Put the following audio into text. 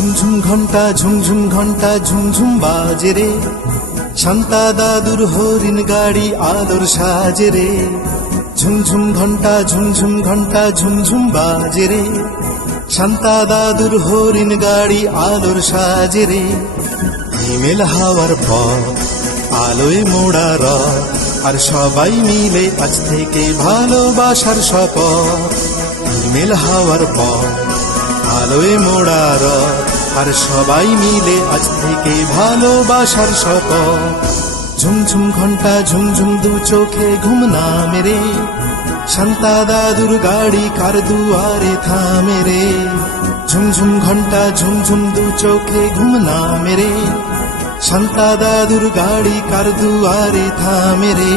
ঝুমঝুম ঘন্টা ঝুমঝুম ঘন্টা ঝুমঝুম বাজে রে, শান্তা দাদুর হরিণ গাড়ি আলোর সাজে রে। ঝুমঝুম ঘন্টা ঝুমঝুম ঘন্টা ঝুমঝুম বাজে রে, শান্তা দাদুর হরিণ গাড়ি আলোর সাজে রে। হিমেল হাওয়ার পথ আলোয় মোড়া রথ, আর সবাই মিলে আজ থেকে ভালোবাসার শপথ। হিমেল হাওয়ার পথ আলোয় মোড়া রথ, আর সবাই মিলে আজ থেকে ভালোবাসার শপথ। ঝুমঝুম ঘন্টা ঝুমঝুম দু চোখে ঘুম না মেরে, শান্তা দাদুর গাড়ি কার দুয়ারে থামে রে। ঝুমঝুম ঘন্টা ঝুমঝুম দু চোখে ঘুম না মেরে, শান্তা দাদুর গাড়ি কার দুয়ারে থামে রে।